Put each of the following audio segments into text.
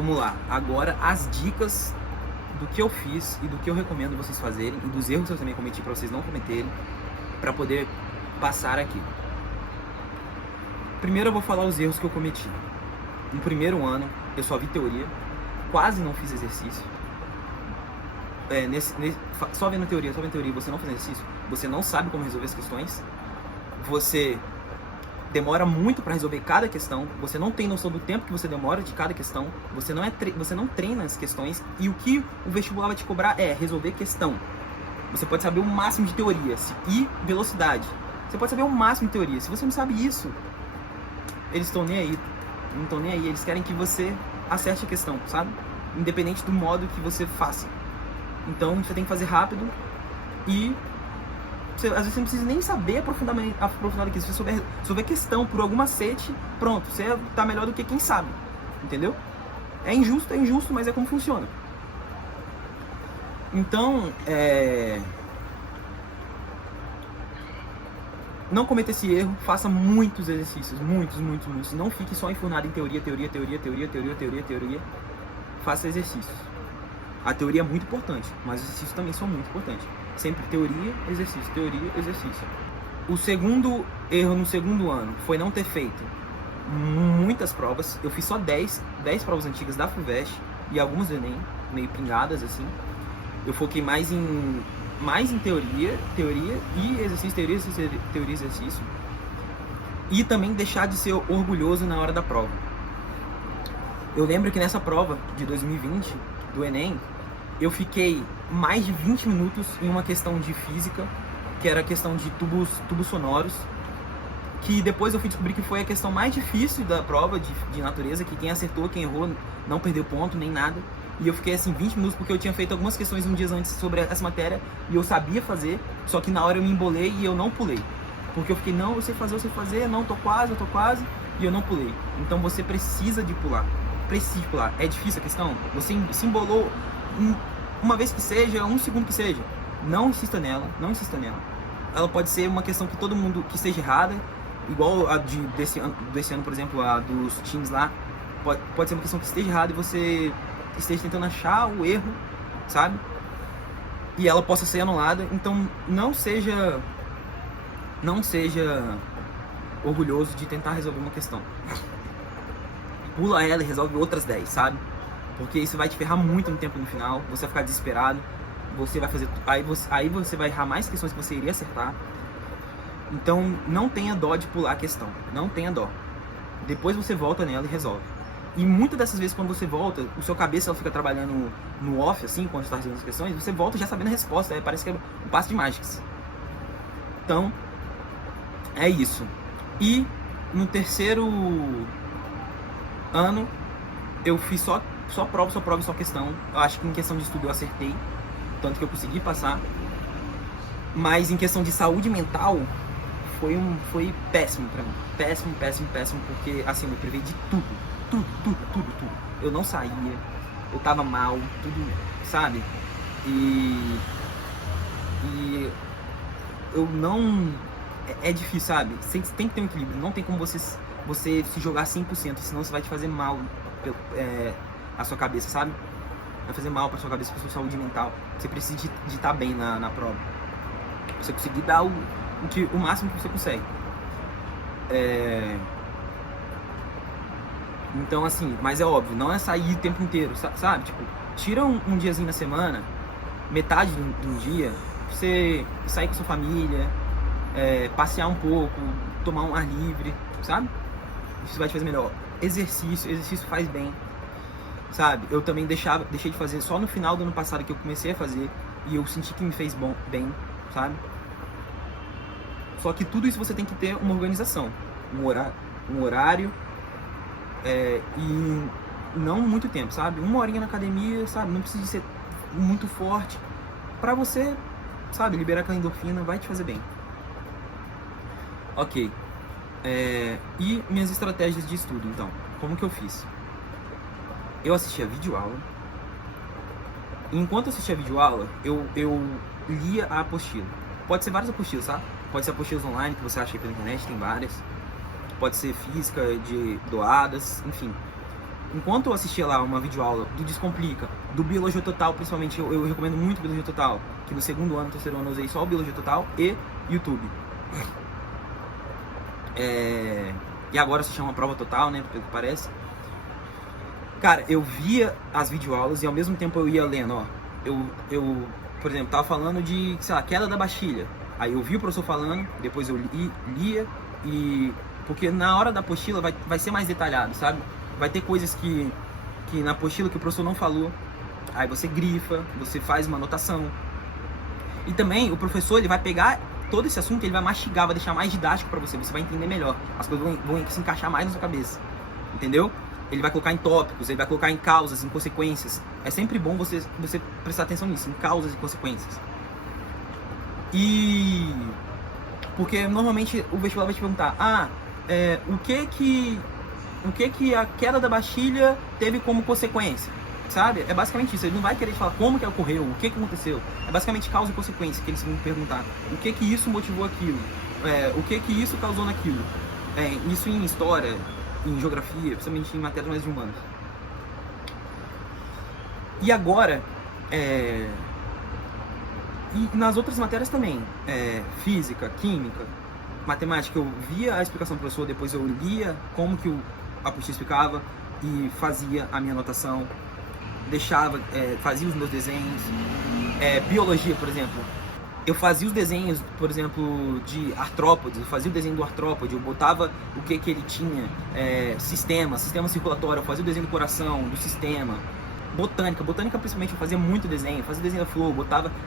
Vamos lá, agora as dicas do que eu fiz e do que eu recomendo vocês fazerem e dos erros que eu também cometi para vocês não cometerem, para poder passar aqui. Primeiro eu vou falar os erros que eu cometi. No primeiro ano eu só vi teoria, quase não fiz exercício. Só vendo teoria, você não faz exercício, você não sabe como resolver as questões, você demora muito para resolver cada questão, você não tem noção do tempo que você demora de cada questão, você não treina as questões, e o que o vestibular vai te cobrar é resolver questão. Você pode saber o máximo de teoria e velocidade. Você pode saber o máximo de teoria. Se você não sabe isso, eles estão nem aí. Não estão nem aí. Eles querem que você acerte a questão, sabe? Independente do modo que você faça. Então você tem que fazer rápido e às vezes você não precisa nem saber aprofundar aqui. Se você souber questão por algum macete, pronto, você tá melhor do que quem sabe. Entendeu? É injusto, mas é como funciona. Então, não cometa esse erro, faça muitos exercícios, muitos. Não fique só enfurnado em teoria. Faça exercícios. A teoria é muito importante, mas os exercícios também são muito importantes. Sempre teoria, exercício. O segundo erro no segundo ano foi não ter feito muitas provas. Eu fiz só 10 provas antigas da FUVEST e algumas do Enem, meio pingadas assim. Eu foquei mais em teoria e exercício. E também deixar de ser orgulhoso na hora da prova. Eu lembro que nessa prova de 2020, do Enem, eu fiquei mais de 20 minutos em uma questão de física, que era a questão de tubos sonoros, que depois eu fui descobrir que foi a questão mais difícil da prova de natureza, que quem acertou, quem errou, não perdeu ponto, nem nada. E eu fiquei assim 20 minutos porque eu tinha feito algumas questões um dia antes sobre essa matéria e eu sabia fazer, só que na hora eu me embolei e eu não pulei. Porque eu fiquei, não, eu sei fazer, não, tô quase, e eu não pulei. Então você precisa de pular. É difícil a questão? Você se embolou uma vez que seja, um segundo que seja. Não insista nela. Ela pode ser uma questão que todo mundo, que seja errada, igual a desse ano, por exemplo, a dos times lá. Pode ser uma questão que esteja errada e você esteja tentando achar o erro, sabe? E ela possa ser anulada. Então não seja orgulhoso de tentar resolver uma questão. Pula ela e resolve outras 10, sabe? Porque isso vai te ferrar muito no tempo no final. Você vai ficar desesperado. Você vai fazer. Aí você vai errar mais questões que você iria acertar. Então não tenha dó de pular a questão. Não tenha dó. Depois você volta nela e resolve. E muitas dessas vezes quando você volta, o seu cabeça ela fica trabalhando no off, assim, quando você está resolvendo as questões, você volta já sabendo a resposta. Aí parece que é um passe de mágicas. Então, é isso. E no terceiro ano, eu fiz só prova e só questão. Eu acho que em questão de estudo eu acertei, tanto que eu consegui passar. Mas em questão de saúde mental, foi péssimo pra mim. Péssimo, porque assim, eu me privei de tudo. Eu não saía, eu tava mal, tudo, sabe? E eu não... É difícil, sabe? Você tem que ter um equilíbrio. Não tem como você se jogar 100%, senão você vai te fazer mal a sua cabeça, sabe? Vai fazer mal pra sua cabeça, pra sua saúde mental. Você precisa de estar bem na prova. Você conseguir dar o máximo que você consegue. Então, assim, mas é óbvio, não é sair o tempo inteiro, sabe? Tipo, tira um diazinho na semana, metade do dia, pra você sair com sua família, passear um pouco, tomar um ar livre, sabe? Isso vai te fazer melhor. Exercício faz bem, sabe? Eu também deixei de fazer só no final do ano passado que eu comecei a fazer e eu senti que me fez bem, sabe? Só que tudo isso você tem que ter uma organização, um horário e não muito tempo, sabe? Uma horinha na academia, sabe? Não precisa ser muito forte pra você, sabe? Liberar aquela endorfina, vai te fazer bem. Ok. E minhas estratégias de estudo, então. Como que eu fiz? Eu assistia videoaula. Enquanto eu assistia videoaula, eu lia a apostila. Pode ser várias apostilas, sabe? Pode ser apostilas online que você acha aí pela internet, tem várias. Pode ser física, de doadas, enfim. enquanto eu assistia lá uma videoaula do Descomplica, do Biologia Total, principalmente, eu recomendo muito Biologia Total, que no segundo ano, terceiro ano eu usei só o Biologia Total e YouTube. E agora se chama Prova Total, né, pelo que parece. Cara, eu via as videoaulas e ao mesmo tempo eu ia lendo, ó. Eu por exemplo, tava falando de, sei lá, queda da Bastilha. Aí eu vi o professor falando, depois eu lia, e porque na hora da apostila vai ser mais detalhado, sabe? Vai ter coisas que na apostila que o professor não falou. Aí você grifa, você faz uma anotação. E também o professor, ele vai pegar todo esse assunto, ele vai mastigar, vai deixar mais didático pra você, você vai entender melhor. As coisas vão se encaixar mais na sua cabeça. Entendeu? Ele vai colocar em tópicos, ele vai colocar em causas, em consequências. É sempre bom você prestar atenção nisso, em causas e consequências. E porque normalmente o vestibular vai te perguntar, o que a queda da Bastilha teve como consequência, sabe? É basicamente isso. Ele não vai querer te falar como que ocorreu, o que aconteceu. É basicamente causa e consequência que eles vão perguntar. O que isso motivou aquilo? O que isso causou naquilo? Isso em história, em geografia, principalmente em matérias mais de humanas. E agora, e nas outras matérias também, física, química, matemática, eu via a explicação do professor, depois eu lia como que a apostila explicava e fazia a minha anotação, fazia os meus desenhos. Biologia, por exemplo, eu fazia os desenhos, por exemplo, de artrópodes, eu fazia o desenho do artrópode, eu botava o que ele tinha, sistema circulatório, eu fazia o desenho do coração, do sistema. Botânica principalmente eu fazia muito desenho, fazia desenho da flor,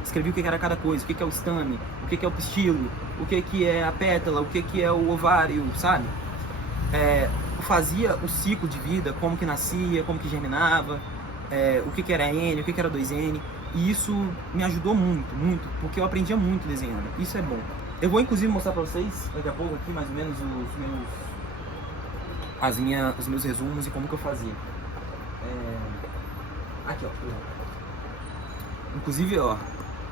escrevia o que era cada coisa, o que é o estame, o que é o pistilo, o que é a pétala, o que é o ovário, sabe? Eu fazia o ciclo de vida, como que nascia, como que germinava, o que era N, o que era 2N, e isso me ajudou muito, muito, porque eu aprendia muito desenhando, isso é bom. Eu vou inclusive mostrar pra vocês, daqui a pouco aqui, mais ou menos, os meus resumos e como que eu fazia. Aqui, ó. Inclusive, ó,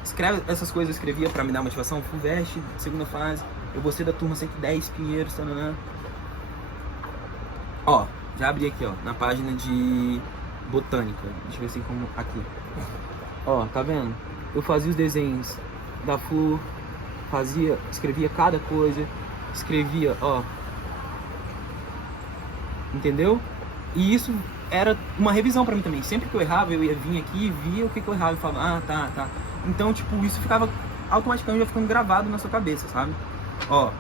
escreve essas coisas, eu escrevia pra me dar motivação. FUVEST, segunda fase, eu gostei da turma 110 Pinheiros, tananã. Ó, já abri aqui, ó, na página de botânica. Deixa eu ver assim como aqui. Ó, tá vendo? Eu fazia os desenhos da flor, escrevia cada coisa, escrevia, ó. Entendeu? E isso era uma revisão pra mim também. Sempre que eu errava, eu ia vir aqui e via o que eu errava e falava, tá. Então, tipo, isso ficava automaticamente já ficando gravado na sua cabeça, sabe? Ó,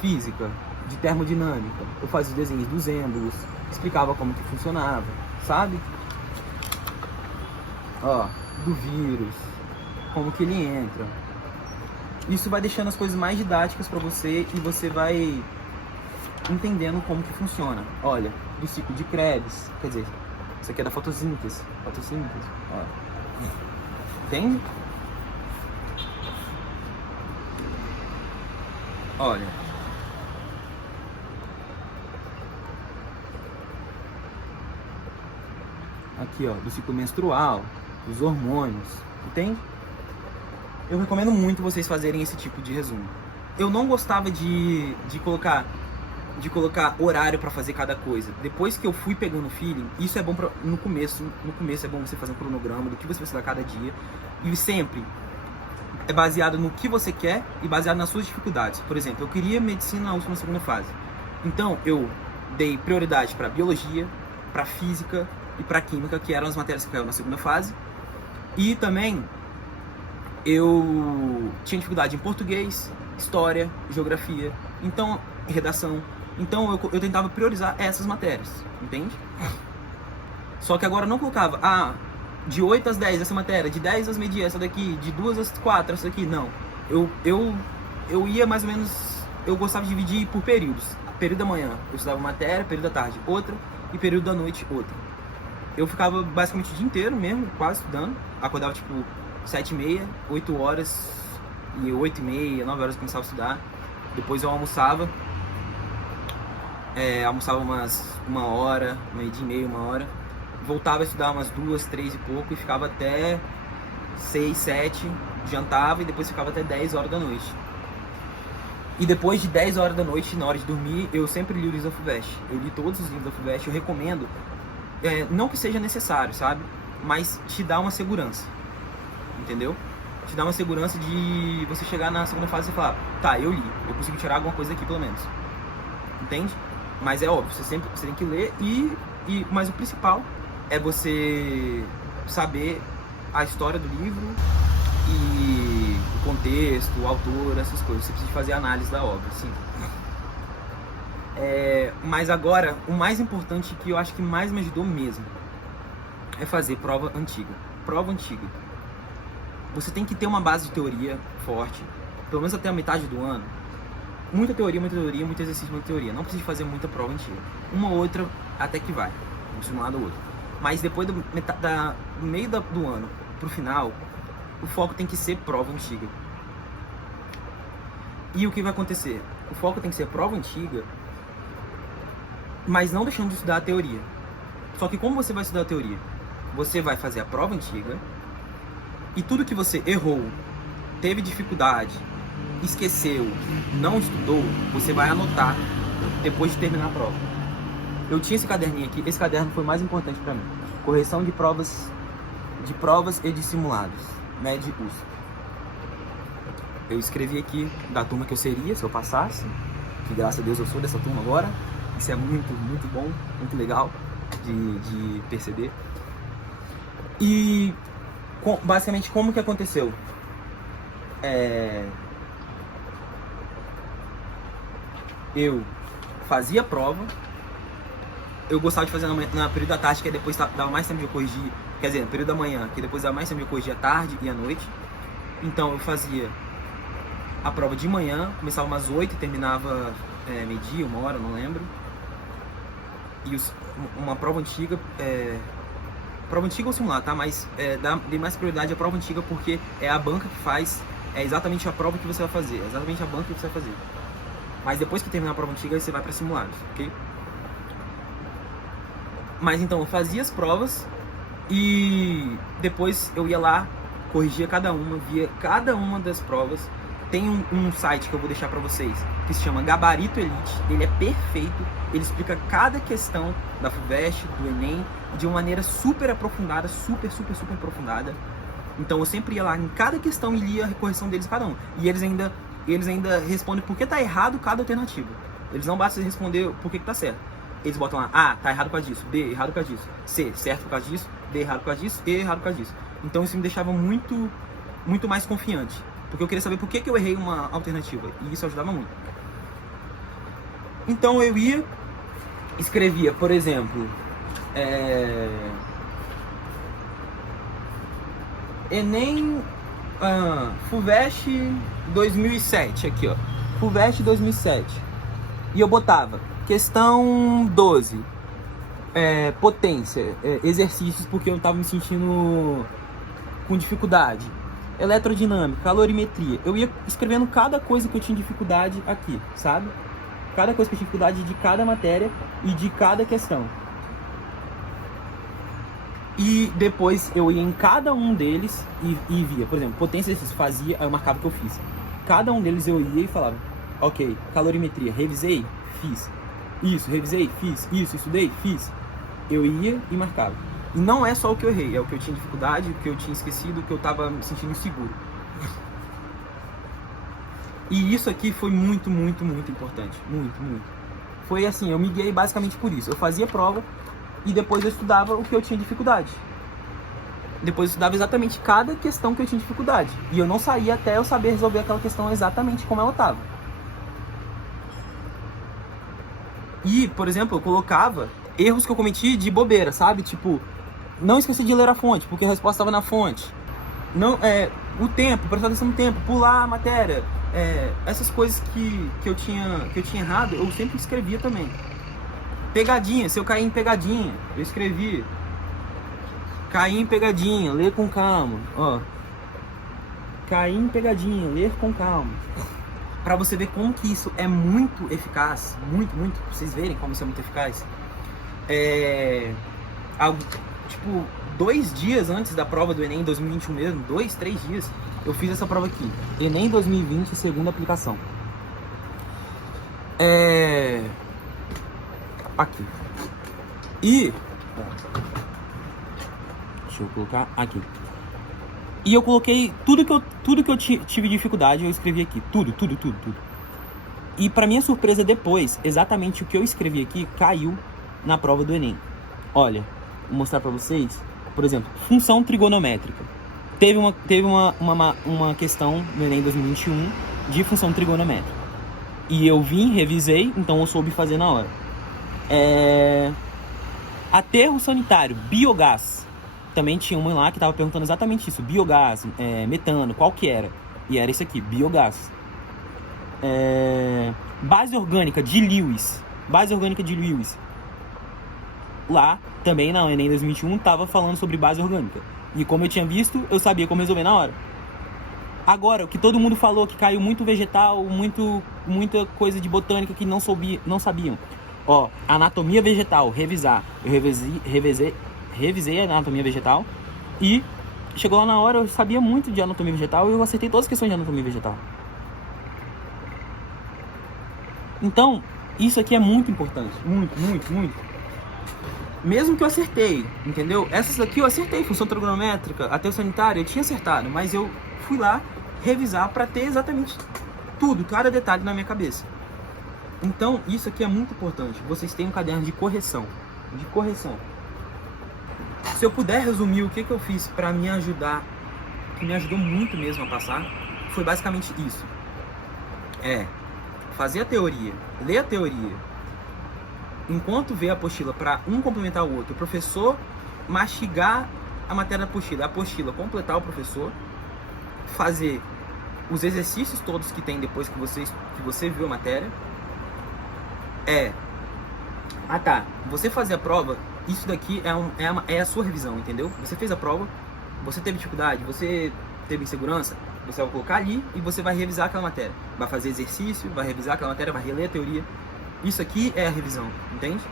física, de termodinâmica, eu fazia os desenhos dos êmbolos, explicava como que funcionava, sabe? Ó, do vírus, como que ele entra. Isso vai deixando as coisas mais didáticas pra você e você vai entendendo como que funciona. Olha, do ciclo de Krebs, quer dizer, isso aqui é da fotossíntese, ó. Entende? Olha, aqui, ó, do ciclo menstrual, dos hormônios, entende? Eu recomendo muito vocês fazerem esse tipo de resumo. Eu não gostava de colocar horário pra fazer cada coisa. Depois que eu fui pegando o feeling, isso é bom no começo é bom você fazer um cronograma do que você vai estudar cada dia, e sempre é baseado no que você quer e baseado nas suas dificuldades. Por exemplo, eu queria medicina na última segunda fase, então eu dei prioridade para biologia, para física e para química, que eram as matérias que caíram na segunda fase, e também eu tinha dificuldade em português, história, geografia, então redação. Então eu tentava priorizar essas matérias, entende? Só que agora eu não colocava, de 8 às 10 essa matéria, de 10 às meio-dia essa daqui, de 2 às 4 essa daqui, não. Eu ia mais ou menos, eu gostava de dividir por períodos. Período da manhã eu estudava matéria, período da tarde outra, e período da noite outra. Eu ficava basicamente o dia inteiro mesmo, quase estudando. Acordava tipo 7h30, 8 horas, e 8h30, 9 horas eu começava a estudar. Depois eu almoçava. Almoçava uma hora, meio-dia e meia, 1 hora. Voltava a estudar umas 2, 3 e pouco e ficava até 6, 7, jantava e depois ficava até 10 horas da noite. E depois de 10 horas da noite, na hora de dormir, eu sempre li o livro da FUVEST. Eu li todos os livros da FUVEST, eu recomendo. Não que seja necessário, sabe? Mas te dá uma segurança. Entendeu? Te dá uma segurança de você chegar na segunda fase e falar, tá, eu li, eu consigo tirar alguma coisa aqui pelo menos. Entende? Mas é óbvio, você tem que ler mas o principal é você saber a história do livro e o contexto, o autor, essas coisas. Você precisa fazer a análise da obra, sim. Mas agora, o mais importante, que eu acho que mais me ajudou mesmo, é fazer prova antiga. Prova antiga. Você tem que ter uma base de teoria forte, pelo menos até a metade do ano. Muita teoria, muito exercício, muita teoria. Não precisa fazer muita prova antiga. Uma ou outra até que vai, um simulado ou outro. Mas depois do meio do ano pro final, o foco tem que ser prova antiga. E o que vai acontecer? O foco tem que ser prova antiga, mas não deixando de estudar a teoria. Só que como você vai estudar a teoria? Você vai fazer a prova antiga e tudo que você errou, teve dificuldade, esqueceu, não estudou, você vai anotar depois de terminar a prova. Eu tinha esse caderninho aqui, esse caderno foi mais importante para mim. Correção de provas e de simulados, MED USP. Eu escrevi aqui da turma que eu seria se eu passasse, que graças a Deus eu sou dessa turma agora. Isso é muito, muito bom, muito legal de perceber. E basicamente como que aconteceu? Eu fazia a prova, eu gostava de fazer na período da tarde, que depois dava mais tempo de eu corrigir, quer dizer, no período da manhã, que depois dava mais tempo de eu corrigir à tarde e à noite. Então eu fazia a prova de manhã, começava umas 8 e terminava meio-dia, 1h, não lembro. E uma prova antiga, prova antiga ou simulada, tá? Mas dê mais prioridade à prova antiga, porque é a banca que faz, é exatamente a prova que você vai fazer, é exatamente a banca que você vai fazer. Mas depois que terminar a prova antiga, aí você vai para simulados, ok? Mas então eu fazia as provas e depois eu ia lá, corrigia cada uma, via cada uma das provas. Tem um site que eu vou deixar pra vocês, que se chama Gabarito Elite. Ele é perfeito, ele explica cada questão da FUVEST, do Enem, de uma maneira super aprofundada, super aprofundada. Então eu sempre ia lá em cada questão e lia a correção deles cada um. E eles ainda respondem por que tá errado cada alternativa. Eles não basta responder por que tá certo. Eles botam lá, A, tá errado por causa disso, B, errado por causa disso, C, certo por causa disso, D, errado por causa disso, E, errado por causa disso. Então isso me deixava muito mais confiante. Porque eu queria saber por que eu errei uma alternativa. E isso ajudava muito. Então eu ia, escrevia, por exemplo, Enem FUVEST 2007, aqui ó, FUVEST 2007. E eu botava questão 12, potência, exercícios, porque eu tava me sentindo com dificuldade. Eletrodinâmica, calorimetria. Eu ia escrevendo cada coisa que eu tinha dificuldade aqui, sabe? Cada coisa que eu tinha dificuldade de cada matéria e de cada questão. E depois eu ia em cada um deles e via, por exemplo, potência exercício, fazia, aí eu marcava o que eu fiz. Cada um deles eu ia e falava, ok, calorimetria, revisei, fiz. Isso, revisei, fiz. Isso, estudei, fiz. Eu ia e marcava. E não é só o que eu errei, é o que eu tinha dificuldade, o que eu tinha esquecido, o que eu tava me sentindo inseguro. E isso aqui foi muito importante. Muito. Foi assim, eu me guiei basicamente por isso. Eu fazia prova e depois eu estudava o que eu tinha dificuldade. Depois eu estudava exatamente cada questão que eu tinha dificuldade. E eu não saía até eu saber resolver aquela questão exatamente como ela estava. E, por exemplo, eu colocava erros que eu cometi de bobeira, sabe? Tipo, não esqueci de ler a fonte, porque a resposta estava na fonte. Não, o tempo, prestar atenção no tempo, pular a matéria. Essas coisas que eu tinha errado, eu sempre escrevia também. Pegadinha, se eu cair em pegadinha, eu escrevi. Cair em pegadinha, ler com calma. Ó. Cair em pegadinha, ler com calma. Pra você ver como que isso é muito eficaz. Muito. Pra vocês verem como isso é muito eficaz. Tipo, 2 dias antes da prova do Enem 2021 mesmo, 2, 3 dias, eu fiz essa prova aqui. Enem 2020, segunda aplicação. Aqui. E... Deixa eu colocar aqui. E eu coloquei tudo que eu tive dificuldade, eu escrevi aqui. Tudo. E pra minha surpresa depois, exatamente o que eu escrevi aqui caiu na prova do Enem. Olha, vou mostrar pra vocês. Por exemplo, função trigonométrica. Teve uma questão no Enem 2021 de função trigonométrica. E eu revisei, então eu soube fazer na hora. Aterro sanitário, biogás. Também tinha uma lá que estava perguntando exatamente isso. Biogás, metano, qual que era? E era isso aqui, biogás. Base orgânica de Lewis. Lá, também na Enem 2021, estava falando sobre base orgânica. E como eu tinha visto, eu sabia como resolver na hora. Agora, o que todo mundo falou, que caiu muito vegetal, muita coisa de botânica que não sabiam. Ó, anatomia vegetal, revisar. Eu revisei a anatomia vegetal e chegou lá na hora, eu sabia muito de anatomia vegetal e eu acertei todas as questões de anatomia vegetal. Então, isso aqui é muito importante. Muito. Mesmo que eu acertei, entendeu? Essas daqui eu acertei, função trigonométrica, aterro sanitário, eu tinha acertado, mas eu fui lá revisar para ter exatamente tudo, cada detalhe na minha cabeça. Então, isso aqui é muito importante. Vocês têm um caderno de correção. Se eu puder resumir o que eu fiz para me ajudar, que me ajudou muito mesmo a passar, foi basicamente isso. Fazer a teoria, ler a teoria, enquanto vê a apostila para um complementar o outro, o professor mastigar a matéria da apostila, a apostila completar o professor, fazer os exercícios todos que tem depois que você viu a matéria. Você fazer a prova, isso daqui é a sua revisão, entendeu? Você fez a prova, você teve dificuldade, você teve insegurança, você vai colocar ali e você vai revisar aquela matéria. Vai fazer exercício, vai revisar aquela matéria, vai reler a teoria. Isso aqui é a revisão, entende?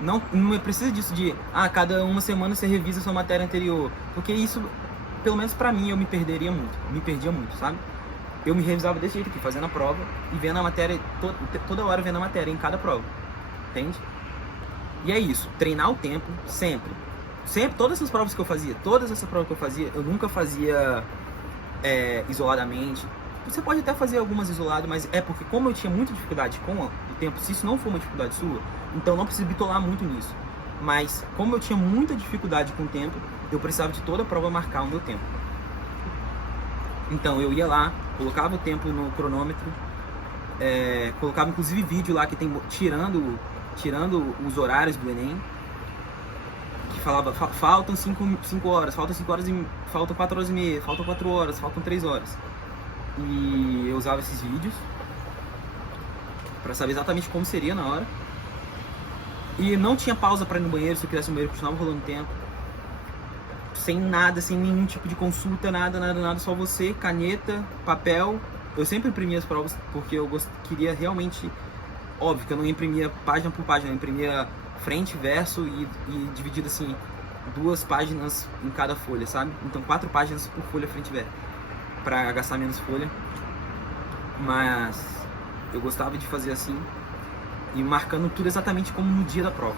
Não precisa disso de, cada uma semana você revisa a sua matéria anterior. Porque isso, pelo menos pra mim, eu me perdia muito, sabe? Eu me revisava desse jeito aqui, fazendo a prova e vendo a matéria, toda hora vendo a matéria em cada prova, entende? E é isso, treinar o tempo, sempre, todas essas provas que eu fazia, eu nunca fazia isoladamente. Você pode até fazer algumas isoladas, mas é porque como eu tinha muita dificuldade com o tempo, se isso não for uma dificuldade sua, então não precisa bitolar muito nisso. Mas como eu tinha muita dificuldade com o tempo, eu precisava de toda a prova marcar o meu tempo. Então eu ia lá, colocava o tempo no cronômetro, colocava inclusive vídeo lá que tem tirando os horários do Enem, que falava, faltam 5 horas, faltam 4 horas e meia, faltam 4 horas, faltam 3 horas. E eu usava esses vídeos para saber exatamente como seria na hora. E não tinha pausa para ir no banheiro, se eu quisesse ir no banheiro, continuava rolando tempo. Sem nada, sem nenhum tipo de consulta, nada, só você, caneta, papel. Eu sempre imprimia as provas porque eu queria realmente, óbvio que eu não imprimia página por página, eu imprimia frente, verso e dividido assim, 2 páginas em cada folha, sabe? Então 4 páginas por folha, frente e verso, para gastar menos folha. Mas eu gostava de fazer assim e marcando tudo exatamente como no dia da prova.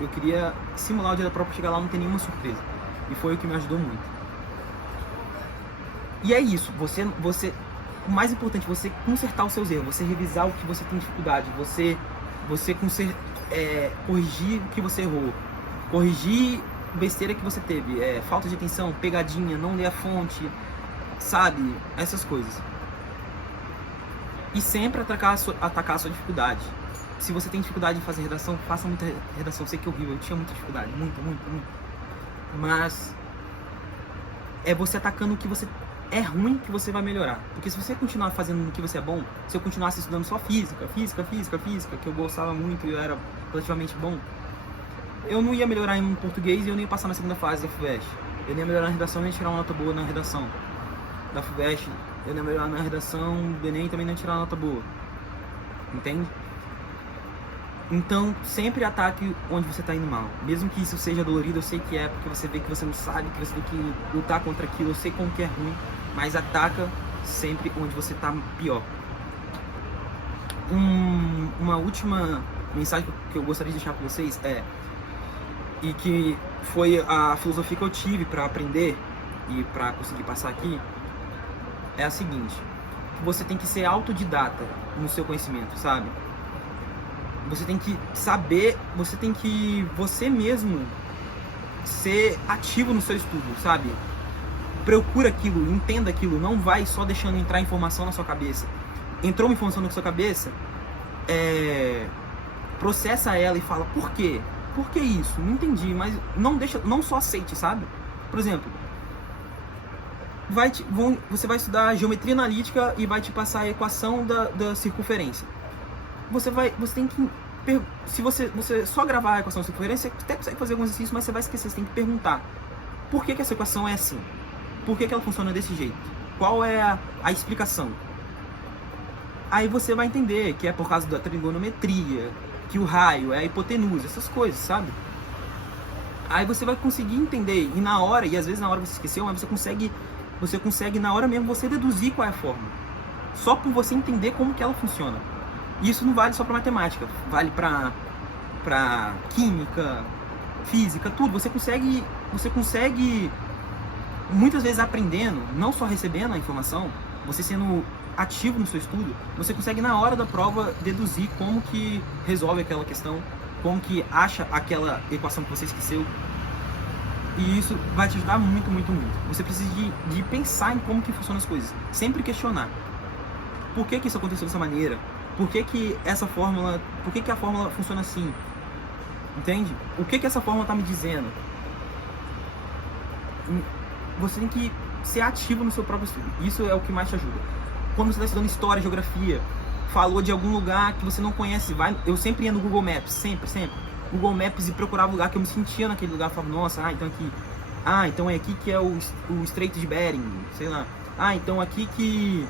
Eu queria simular o dia da prova para chegar lá não ter nenhuma surpresa. E foi o que me ajudou muito. E é isso, o mais importante, você consertar os seus erros, você revisar o que você tem dificuldade, você corrigir o que você errou, corrigir besteira que você teve, falta de atenção, pegadinha, não ler a fonte, sabe? Essas coisas. E sempre atacar a sua dificuldade. Se você tem dificuldade em fazer redação, faça muita redação. Eu sei que é horrível, eu tinha muita dificuldade, muito. Mas é você atacando o que você é ruim que você vai melhorar. Porque se você continuar fazendo no que você é bom, se eu continuasse estudando só física, que eu gostava muito e eu era relativamente bom, eu não ia melhorar em português e eu nem ia passar na segunda fase da FUVEST. Eu nem ia melhorar na redação, nem ia tirar uma nota boa na redação da FUVEST. Eu nem ia melhorar na redação do Enem, também não ia tirar uma nota boa. Entende? Então, sempre ataque onde você está indo mal. Mesmo que isso seja dolorido, eu sei que é, porque você vê que você não sabe, que você tem que lutar contra aquilo, eu sei como que é ruim, mas ataca sempre onde você está pior. Uma última mensagem que eu gostaria de deixar para vocês e que foi a filosofia que eu tive para aprender e para conseguir passar aqui, é a seguinte: você tem que ser autodidata no seu conhecimento, sabe? Você tem que saber, você mesmo ser ativo no seu estudo, sabe? Procura aquilo, entenda aquilo, não vai só deixando entrar informação na sua cabeça. Entrou uma informação na sua cabeça, processa ela e fala, por quê? Por que isso? Não entendi, mas não só aceite, sabe? Por exemplo, você vai estudar geometria analítica e vai te passar a equação da circunferência. Você tem que, se você só gravar a equação da circunferência, você até consegue fazer alguns exercícios, mas você vai esquecer, você tem que perguntar, por que essa equação é assim? Por que ela funciona desse jeito? Qual é a explicação? Aí você vai entender que é por causa da trigonometria, que o raio é a hipotenusa, essas coisas, sabe? Aí você vai conseguir entender, e na hora, e às vezes na hora você esqueceu, mas você consegue na hora mesmo você deduzir qual é a fórmula. Só por você entender como que ela funciona. E isso não vale só para matemática, vale para química, física, tudo. Você consegue muitas vezes aprendendo, não só recebendo a informação, você sendo ativo no seu estudo, você consegue na hora da prova deduzir como que resolve aquela questão, como que acha aquela equação que você esqueceu. E isso vai te ajudar muito, muito, muito. Você precisa de pensar em como que funcionam as coisas, sempre questionar. Por que isso aconteceu dessa maneira? Por que a fórmula funciona assim? Entende? O que essa fórmula está me dizendo? Você tem que ser ativo no seu próprio estudo. Isso é o que mais te ajuda. Quando você está estudando história, geografia, falou de algum lugar que você não conhece, eu sempre ia no Google Maps, sempre. Google Maps, e procurava o lugar que eu me sentia naquele lugar. Eu falava, nossa, então é aqui que é o Estreito de Bering, sei lá. Então é aqui que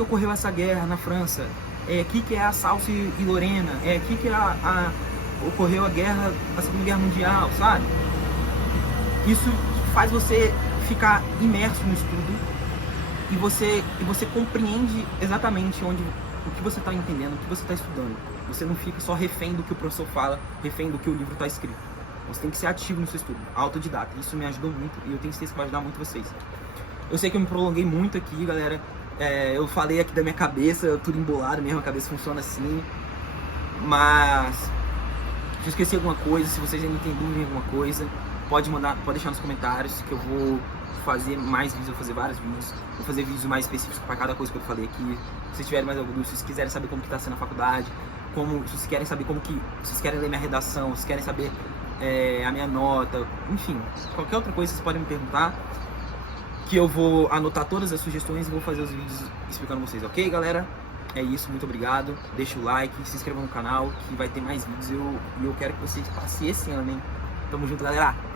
ocorreu essa guerra na França. É aqui que é a Alsácia e Lorena. É aqui que ocorreu a Segunda Guerra Mundial, sabe? Isso faz você ficar imerso no estudo e você compreende exatamente o que você está entendendo, o que você está estudando. Você não fica só refém do que o professor fala, refém do que o livro está escrito. Você tem que ser ativo no seu estudo, autodidata. Isso me ajudou muito e eu tenho certeza que vai ajudar muito vocês. Eu sei que eu me prolonguei muito aqui, galera. Eu falei aqui da minha cabeça, tudo embolado mesmo, a cabeça funciona assim. Mas se eu esqueci alguma coisa, se vocês ainda têm dúvida em alguma coisa, pode deixar nos comentários que eu vou fazer mais vídeos, vou fazer vários vídeos, vou fazer vídeos mais específicos para cada coisa que eu falei aqui. Se vocês tiverem mais alguma dúvida, se vocês quiserem saber como que tá sendo a faculdade, se vocês querem saber se vocês querem ler minha redação, se vocês querem saber a minha nota, enfim, qualquer outra coisa vocês podem me perguntar, que eu vou anotar todas as sugestões e vou fazer os vídeos explicando vocês, ok, galera? É isso, muito obrigado, deixa o like, se inscreva no canal, que vai ter mais vídeos e eu quero que vocês passem esse ano, hein? Tamo junto, galera!